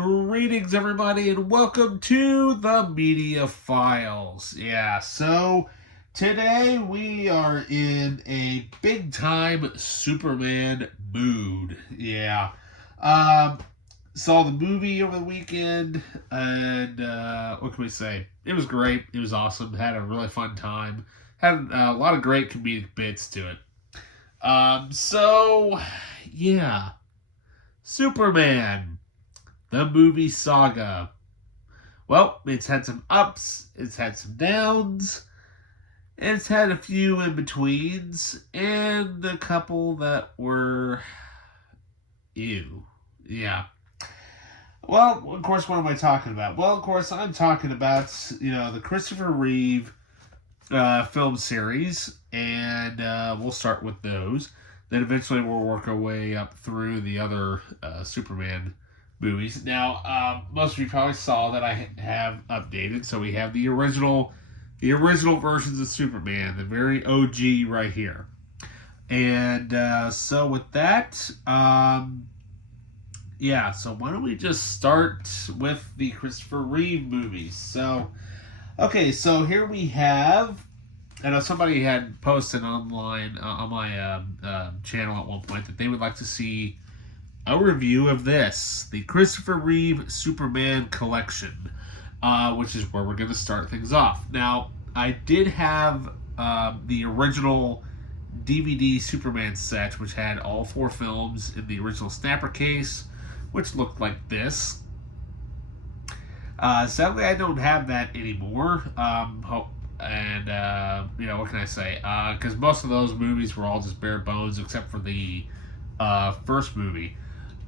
Greetings, everybody, and welcome to the Media Files. So today we are in a big time Superman mood. Saw the movie over the weekend, and what can we say? It was great. It was awesome. Had a really fun time. Had a lot of great comedic bits to it. Yeah, Superman, the movie saga. Well, it's had some ups, it's had some downs, it's had a few in betweens, and a couple that were ew. Yeah. Well, of course, what am I talking about? Well, of course, I'm talking about, the Christopher Reeve film series, and we'll start with those. Then eventually we'll work our way up through the other Superman movies. Now, most of you probably saw that I have updated, so we have the original versions of Superman, the very OG right here. And so with that, so why don't we just start with the Christopher Reeve movies? So here we have. I know somebody had posted online on my channel at one point that they would like to see a review of this, the Christopher Reeve Superman collection, which is where we're going to start things off. Now, I did have the original DVD Superman set, which had all 4 films in the original snapper case, which looked like this. Sadly, I don't have that anymore. What can I say? Because most of those movies were all just bare bones, except for the first movie.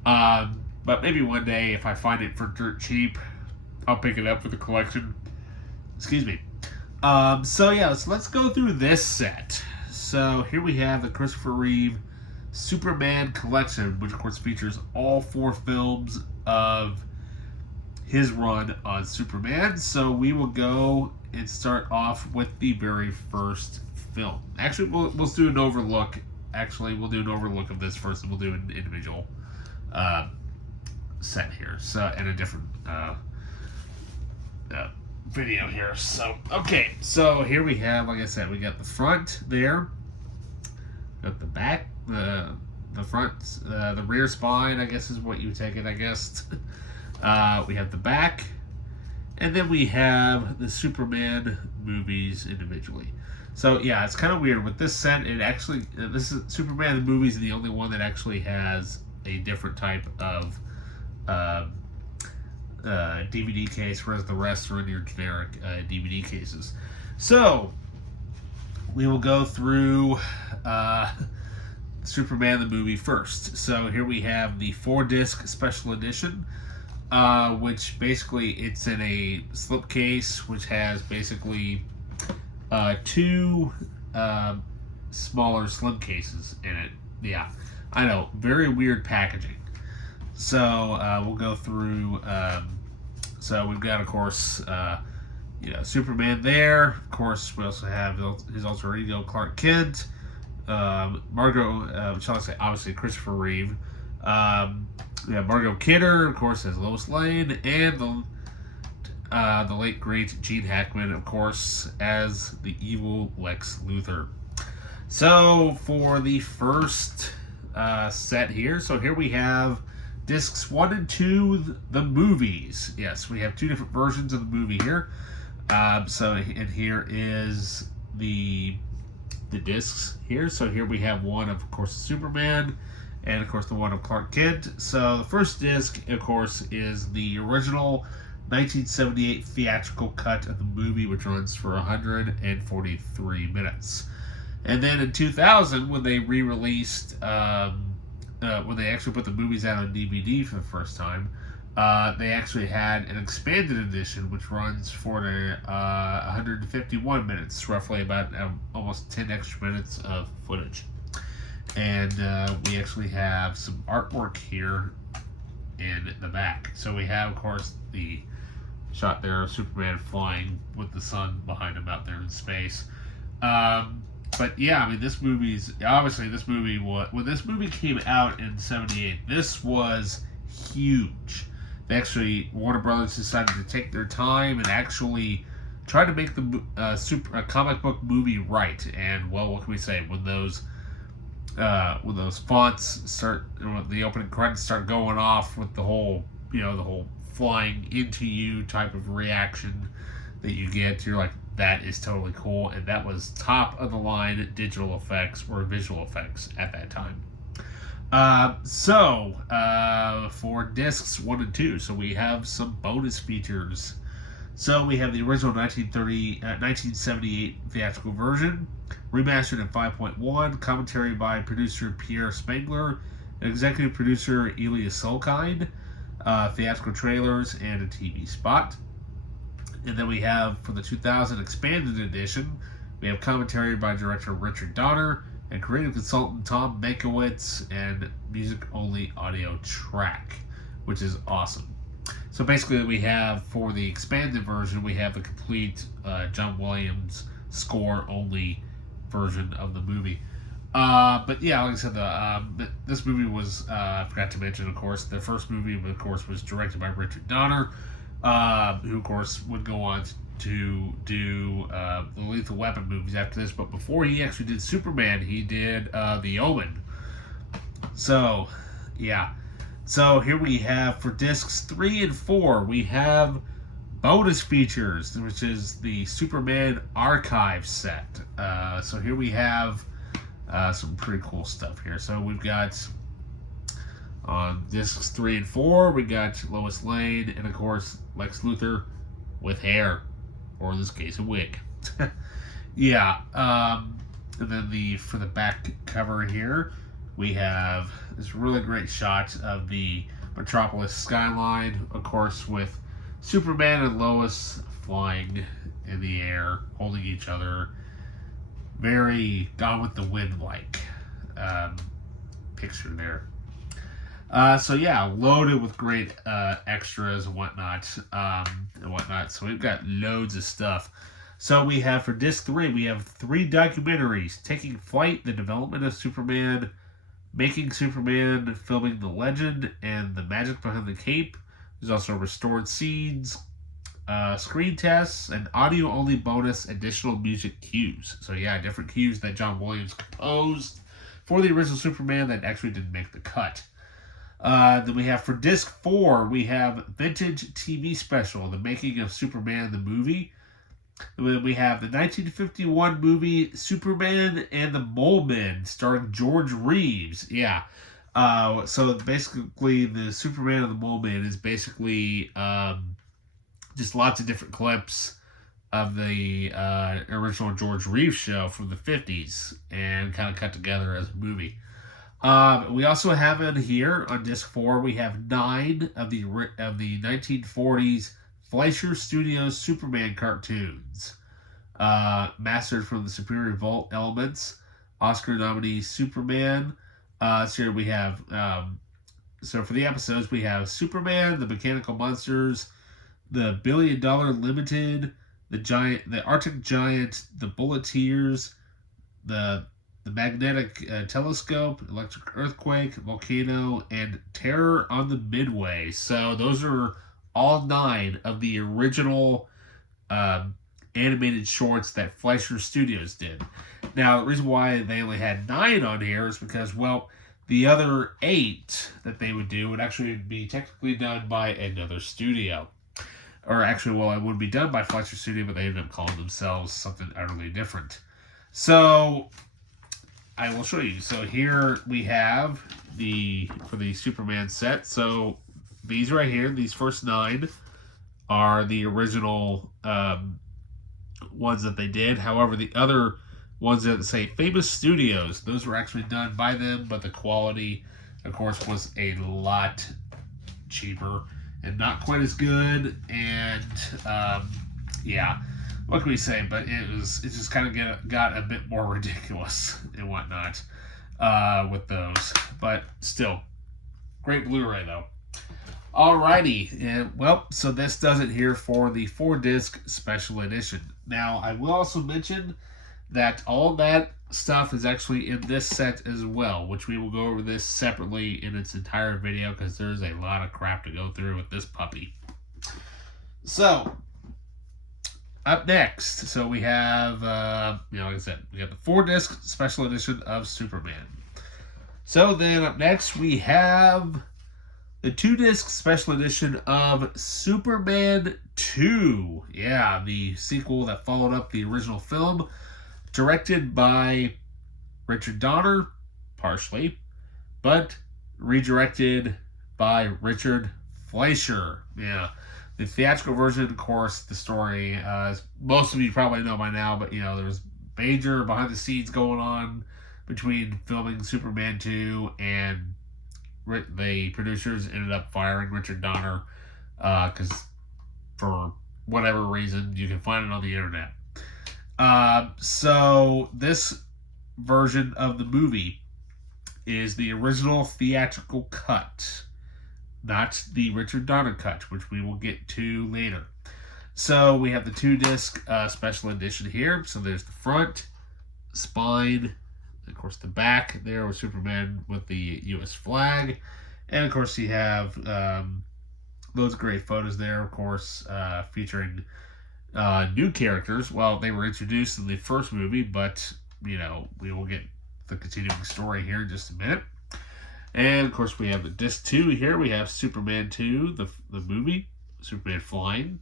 But maybe one day, if I find it for dirt cheap, I'll pick it up for the collection. Excuse me. So let's go through this set. So here we have the Christopher Reeve Superman collection, which of course features all 4 films of his run on Superman. So we will go and start off with the very first film. Actually, we'll do an overlook. We'll do an overlook of this first, and we'll do an individual set here. So, and a different video here. So here we have, like I said, we got the front there, got the back, the front, the rear spine, I guess is what you take it, I guess. We have the back, and then we have the Superman movies individually. So it's kind of weird with this set. This is Superman the movies, the only one that actually has a different type of DVD case, whereas the rest are in your generic DVD cases. So we will go through Superman the movie first. So here we have the 4-disc special edition, which basically it's in a slipcase, which has basically 2 smaller slim cases in it. Yeah, I know, very weird packaging. So we'll go through. So we've got, of course, Superman there. Of course, we also have his alter ego Clark Kent, Margot. Shall I say? Obviously, Christopher Reeve. We have Margot Kidder, of course, as Lois Lane, and the late great Gene Hackman, of course, as the evil Lex Luthor. So for the first set here, so here we have discs 1 and 2, the movies. Yes, we have 2 different versions of the movie here. And here is the discs here. So here we have one of course, Superman, and of course the one of Clark Kent. So the first disc, of course, is the original 1978 theatrical cut of the movie, which runs for 143 minutes. And then in 2000, when they re-released, when they actually put the movies out on DVD for the first time, they actually had an expanded edition, which runs for 151 minutes, roughly about almost 10 extra minutes of footage. And we actually have some artwork here in the back. So we have, of course, the shot there of Superman flying with the sun behind him out there in space. But yeah, I mean, this movie, when this movie came out in '78, this was huge. Warner Brothers decided to take their time and actually try to make the comic book movie right. And well, what can we say when those fonts start, when the opening credits start going off with the whole flying into you type of reaction that you get, you're like, that is totally cool. And that was top of the line digital effects or visual effects at that time. For discs 1 and 2, so we have some bonus features. So we have the original 1978 theatrical version, remastered in 5.1, commentary by producer Pierre Spengler, and executive producer Elias Solkind, theatrical trailers, and a TV spot. And then we have, for the 2000 expanded edition, we have commentary by director Richard Donner, and creative consultant Tom Mankiewicz, and music-only audio track, which is awesome. So basically we have, for the expanded version, we have the complete John Williams score-only version of the movie. But yeah, like I said, this movie was, I forgot to mention, of course, the first movie, of course, was directed by Richard Donner, who, of course, would go on to do the Lethal Weapon movies after this. But before he actually did Superman, he did The Omen. So, yeah. So here we have, for discs 3 and 4, we have bonus features, which is the Superman archive set. So here we have some pretty cool stuff here. So we've got, on discs 3 and 4, we got Lois Lane, and of course Lex Luthor with hair, or in this case a wig. Yeah. And then for the back cover here, we have this really great shot of the Metropolis skyline, of course, with Superman and Lois flying in the air, holding each other. Very Gone with the Wind-like picture there. So yeah, loaded with great extras and whatnot, So we've got loads of stuff. So we have, for disc 3, we have 3 documentaries: Taking Flight, The Development of Superman, Making Superman, Filming the Legend, and The Magic Behind the Cape. There's also restored scenes, screen tests, and audio-only bonus additional music cues. So yeah, different cues that John Williams composed for the original Superman that actually didn't make the cut. Then we have, for disc 4, we have Vintage TV Special, The Making of Superman the Movie. Then we have the 1951 movie Superman and the Mole Men, starring George Reeves. Yeah. So basically, the Superman and the Mole Men is basically just lots of different clips of the original George Reeves show from the 50s and kind of cut together as a movie. We also have in here on disc 4, we have 9 of the 1940s Fleischer Studios Superman cartoons, mastered from the Superior Vault Elements, Oscar nominee Superman. So here we have, so for the episodes, we have Superman, the Mechanical Monsters, the $1 Billion Limited, the Arctic Giant, the Bulleteers, the Magnetic Telescope, Electric Earthquake, Volcano, and Terror on the Midway. So those are all 9 of the original animated shorts that Fleischer Studios did. Now, the reason why they only had 9 on here is because, well, the other 8 that they would do would actually be technically done by another studio. Or actually, well, it would be done by Fleischer Studio, but they ended up calling themselves something utterly different. So I will show you. So here we have for the Superman set. So these right here, these first 9 are the original ones that they did. However, the other ones that say Famous Studios, those were actually done by them, but the quality, of course, was a lot cheaper and not quite as good. And yeah, what can we say? But it just kind of got a bit more ridiculous and whatnot with those. But still, great Blu-ray though. Alrighty, and well, so this does it here for the 4-disc special edition. Now, I will also mention that all that stuff is actually in this set as well, which we will go over this separately in its entire video because there's a lot of crap to go through with this puppy. So, up next, so we have, like I said, we got the 4-disc special edition of Superman. So then up next we have the 2-disc special edition of Superman 2. Yeah, the sequel that followed up the original film, directed by Richard Donner, partially, but redirected by Richard Fleischer. Yeah. The theatrical version, of course, the story, as most of you probably know by now, but, there was major behind-the-scenes going on between filming Superman 2, and the producers ended up firing Richard Donner, because for whatever reason, you can find it on the internet. So this version of the movie is the original theatrical cut, not the Richard Donner cut, which we will get to later. So we have the 2-disc special edition here. So there's the front, spine, of course the back there with Superman with the U.S. flag, and of course you have loads of great photos there, of course, featuring new characters. Well, they were introduced in the first movie, but, we will get the continuing story here in just a minute. And, of course, we have the disc 2 here. We have Superman 2, the movie, Superman flying.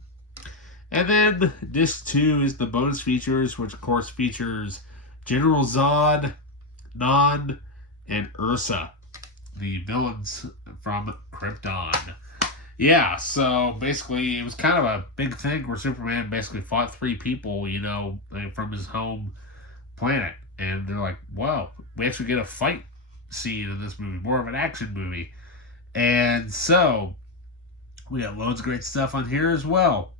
And then disc 2 is the bonus features, which, of course, features General Zod, Non, and Ursa, the villains from Krypton. Yeah, so basically it was kind of a big thing where Superman basically fought 3 people, from his home planet. And they're like, wow, we actually get a fight scene in this movie, more of an action movie. And so we got loads of great stuff on here as well.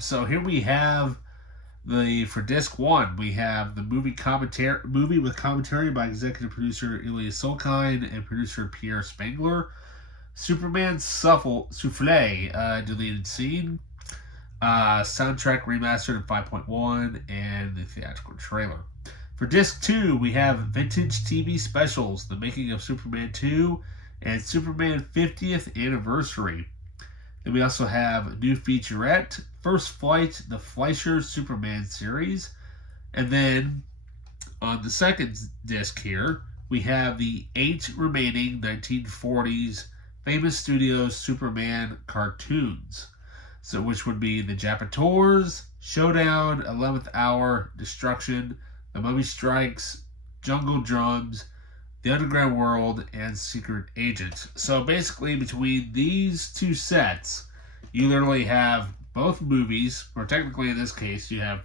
So here we have for disc 1, we have the movie with commentary by executive producer Ilya Solkine and producer Pierre Spengler. Superman Souffle, deleted scene, soundtrack remastered in 5.1, and the theatrical trailer. For disc 2, we have vintage TV specials, the making of Superman 2, and Superman 50th anniversary. Then we also have a new featurette, First Flight, the Fleischer Superman series. And then on the second disc here, we have the 8 remaining 1940s Famous Studios Superman cartoons. So which would be The Japators, Showdown, 11th Hour, Destruction, The Mummy Strikes, Jungle Drums, The Underground World, and Secret Agent. So basically between these 2 sets, you literally have both movies, or technically in this case you have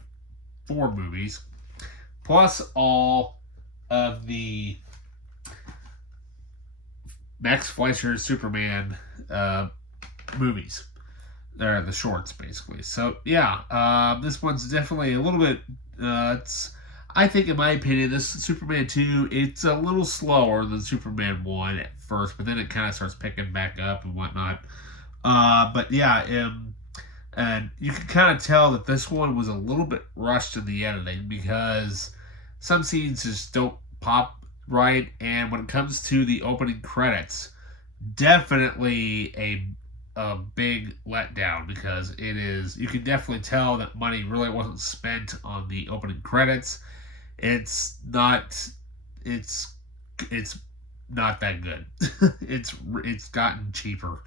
4 movies, plus all of the Max Fleischer Superman movies. They're the shorts, basically. So, yeah, this one's definitely a little bit, I think, in my opinion, this Superman 2, it's a little slower than Superman 1 at first, but then it kind of starts picking back up and whatnot. But, yeah, and you can kind of tell that this one was a little bit rushed in the editing because some scenes just don't pop right, and when it comes to the opening credits, definitely a big letdown because it is, you can definitely tell that money really wasn't spent on the opening credits. It's not that good. it's gotten cheaper.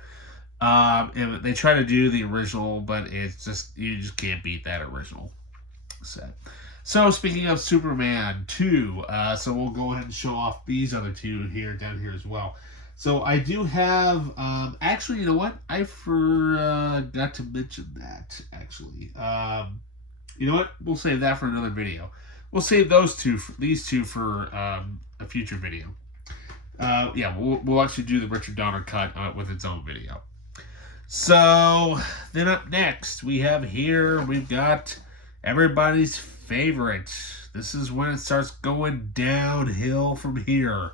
And they try to do the original, but it's just, you just can't beat that original set. So speaking of Superman 2, so we'll go ahead and show off these other 2 down here as well. So I do have, actually, you know what? I forgot to mention that, actually. You know what? We'll save that for another video. We'll save these two for a future video. Yeah, we'll actually do the Richard Donner cut with its own video. So then up next, we've got everybody's favorite. This is when it starts going downhill from here.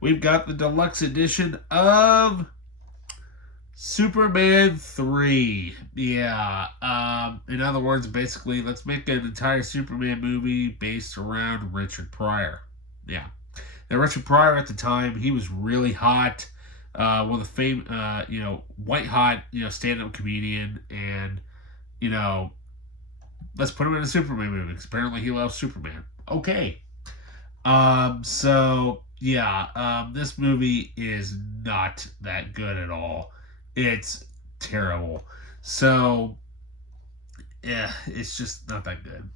We've got the deluxe edition of Superman 3. Yeah. In other words, basically, let's make an entire Superman movie based around Richard Pryor. Yeah. Now, Richard Pryor at the time, he was really hot. One of the white hot, stand-up comedian, and you know, let's put him in a Superman movie because apparently he loves Superman. Okay. So yeah, this movie is not that good at all. It's terrible. So yeah, it's just not that good.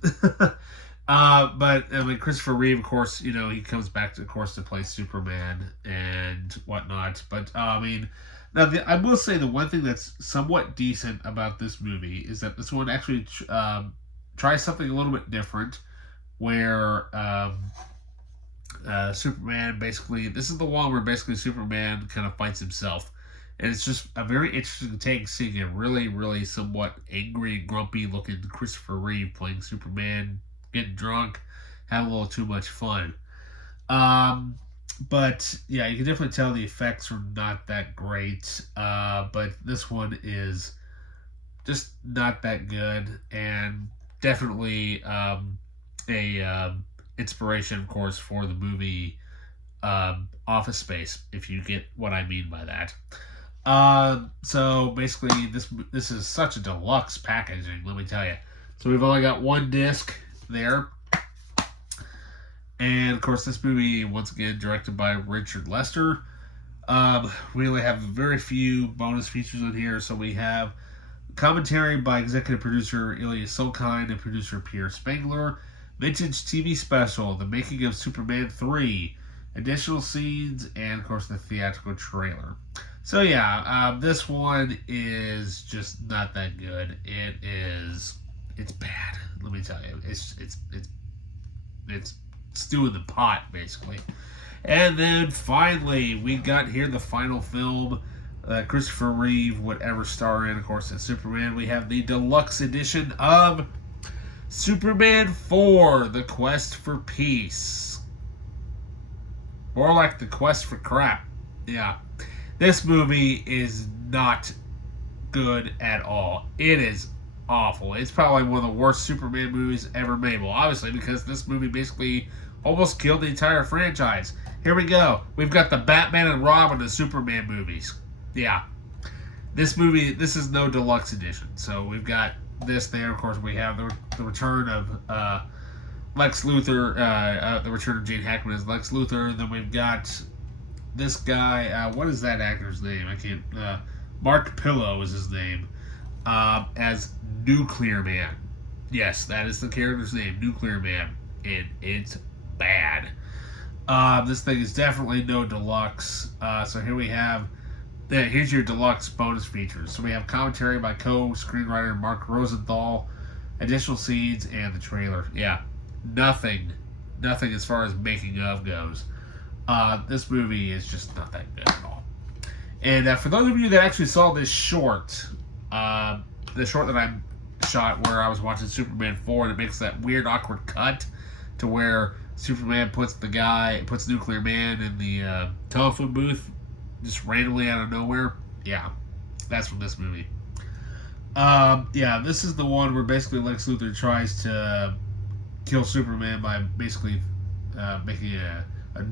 But I mean, Christopher Reeve, of course, he comes back to, of course, to play Superman and whatnot. But I mean, now I will say the one thing that's somewhat decent about this movie is that this one actually tries something a little bit different, where Superman basically, this is the one where basically Superman kind of fights himself. And it's just a very interesting take, seeing a really, really somewhat angry, grumpy looking Christopher Reeve playing Superman, getting drunk, having a little too much fun. But yeah, you can definitely tell the effects are not that great. But this one is just not that good, and definitely a inspiration, of course, for the movie Office Space, if you get what I mean by that. So basically, this is such a deluxe packaging, let me tell you. So we've only got one disc there. And, of course, this movie, once again, directed by Richard Lester. We only have very few bonus features on here. So we have commentary by executive producer Ilya Solkine and producer Pierre Spengler. Vintage TV special, The Making of Superman 3. Additional scenes, and, of course, the theatrical trailer. So, yeah, this one is just not that good. It's bad, let me tell you. It's stew in the pot, basically. And then finally, we got here the final film that Christopher Reeve would ever star in, of course, as Superman. We have the deluxe edition of Superman 4, The Quest for Peace. More like The Quest for Crap. Yeah. This movie is not good at all. It is awful. It's probably one of the worst Superman movies ever made. Well, obviously, because this movie basically almost killed the entire franchise. Here we go. We've got the Batman and Robin of Superman movies. Yeah. This is no deluxe edition. So we've got this there. Of course, we have the return of Lex Luthor, the return of Gene Hackman as Lex Luthor. Then we've got this guy, what is that actor's name? I can't, Mark Pillow is his name, as Nuclear Man. Yes, that is the character's name, Nuclear Man, and it's bad. This thing is definitely no deluxe. So here we have, here's your deluxe bonus features. So we have commentary by co-screenwriter Mark Rosenthal, additional scenes, and the trailer. Yeah, nothing as far as making of goes. This movie is just not that good at all. And for those of you that actually saw this short, the short that I shot where I was watching Superman 4, and it makes that weird, awkward cut to where Superman puts Nuclear Man in the telephone booth just randomly out of nowhere. Yeah, that's from this movie. Yeah, this is the one where basically Lex Luthor tries to kill Superman by basically making a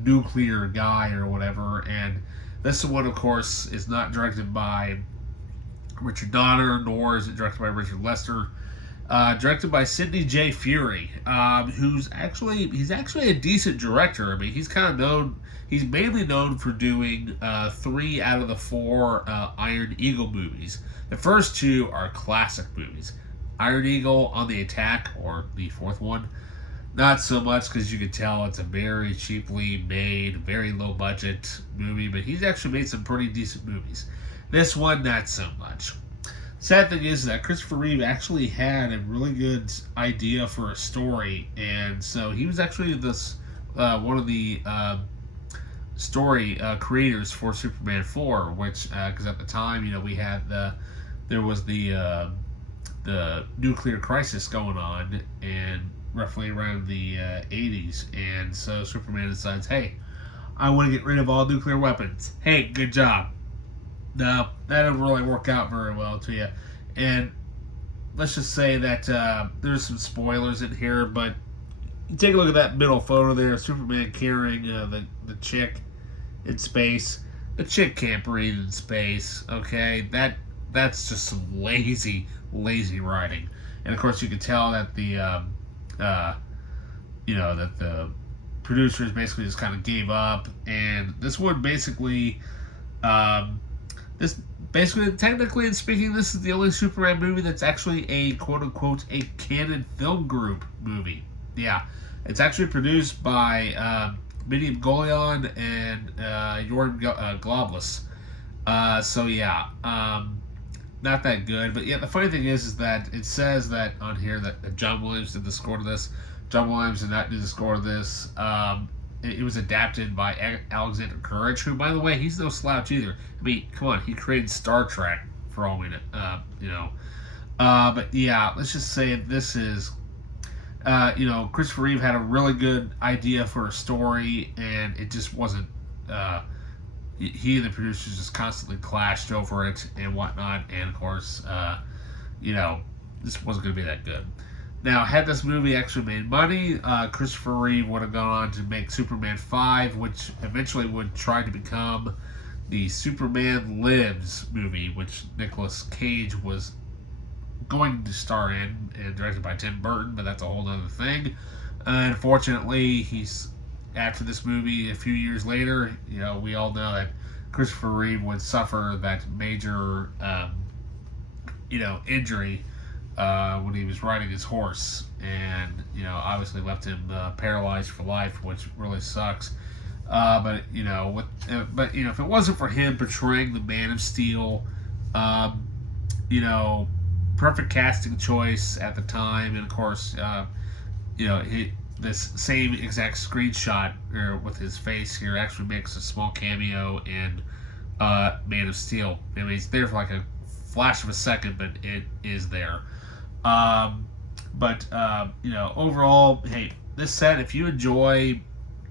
nuclear guy or whatever, and this one, of course, is not directed by Richard Donner, nor is it directed by Richard Lester. Directed by Sidney J. Furie, he's actually a decent director. I mean, he's mainly known for doing 3 out of the 4 Iron Eagle movies. The first 2 are classic movies. Iron Eagle, On the Attack, or the 4th one, not so much, because you can tell it's a very cheaply made, very low budget movie, but he's actually made some pretty decent movies. This one, not so much. Sad thing is that Christopher Reeve actually had a really good idea for a story, and so he was actually one of the story creators for Superman 4, which, because at the time, we had there was the nuclear crisis going on, and roughly around the 80s, and so Superman decides, hey, I want to get rid of all nuclear weapons. Hey, good job. No, that didn't really work out very well to you. And let's just say that there's some spoilers in here, but you take a look at that middle photo there, Superman carrying the chick in space. The chick can't breathe in space, okay? That's just some lazy writing. And of course you can tell that that the producers basically just kind of gave up. And this one basically, technically and speaking, this is the only Superman movie that's actually a quote-unquote a canon film group movie. Yeah. It's actually produced by Miriam Golan and Yoram Globus. So yeah, not that good. But yeah, the funny thing is that it says that on here that John Williams did the score to this. John Williams did not do the score to this. It was adapted by Alexander Courage, who, by the way, he's no slouch either. I mean, come on, he created Star Trek for all we know. But yeah, let's just say this is. Christopher Reeve had a really good idea for a story, and it just wasn't. He and the producers just constantly clashed over it and whatnot, and of course, this wasn't going to be that good. Now, had this movie actually made money, Christopher Reeve would have gone on to make Superman 5, which eventually would try to become the Superman Lives movie, which Nicolas Cage was going to star in, and directed by Tim Burton, but that's a whole other thing. Unfortunately, after this movie, a few years later, we all know that Christopher Reeve would suffer that major, injury when he was riding his horse, and obviously left him paralyzed for life, which really sucks. But if it wasn't for him portraying the Man of Steel, perfect casting choice at the time, and of course, this same exact screenshot with his face here actually makes a small cameo in Man of Steel. I mean, it's there for like a flash of a second, but it is there. Overall, hey, this set, if you enjoy,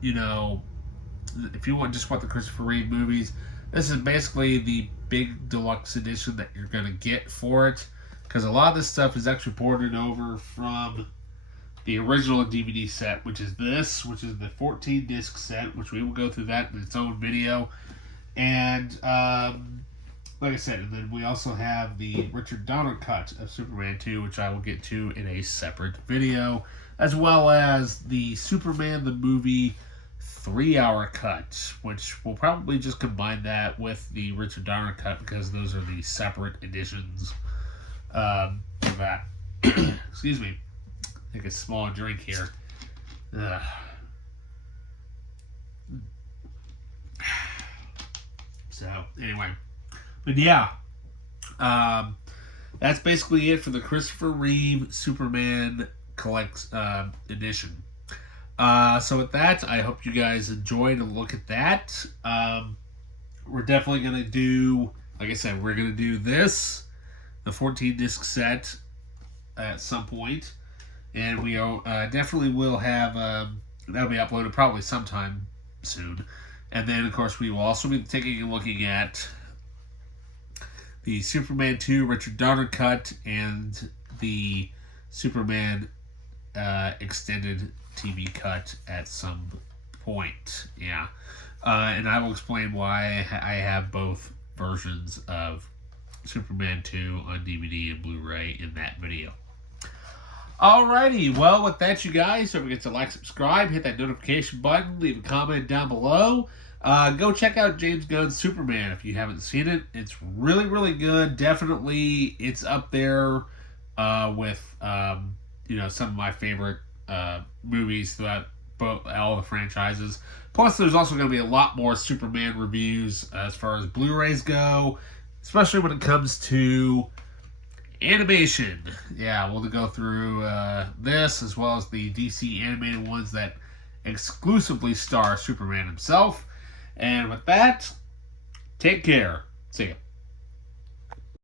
if you want the Christopher Reeve movies, this is basically the big deluxe edition that you're going to get for it. Because a lot of this stuff is actually ported over from the original DVD set, which is the 14-disc set, which we will go through that in its own video. And, like I said, and then we also have the Richard Donner cut of Superman 2, which I will get to in a separate video, as well as the Superman the Movie 3-hour cut, which we'll probably just combine that with the Richard Donner cut, because those are the separate editions. For that. Excuse me. Take a small drink here. So, anyway. But yeah. That's basically it for the Christopher Reeve Superman Collects edition. So with that, I hope you guys enjoyed a look at that. We're definitely going to do, like I said, we're going to do this, the 14-disc set, at some point. And we definitely will have, that'll be uploaded probably sometime soon. And then, of course, we will also be taking a looking at the Superman 2 Richard Donner cut and the Superman extended TV cut at some point. Yeah. And I will explain why I have both versions of Superman 2 on DVD and Blu-ray in that video. Alrighty, well, with that, you guys, don't forget to like, subscribe, hit that notification button, leave a comment down below. Go check out James Gunn's Superman if you haven't seen it. It's really, really good. Definitely, it's up there with some of my favorite movies throughout all the franchises. Plus, there's also going to be a lot more Superman reviews as far as Blu-rays go, especially when it comes to animation. Yeah, we'll go through this as well as the DC animated ones that exclusively star Superman himself. And with that, take care. See ya.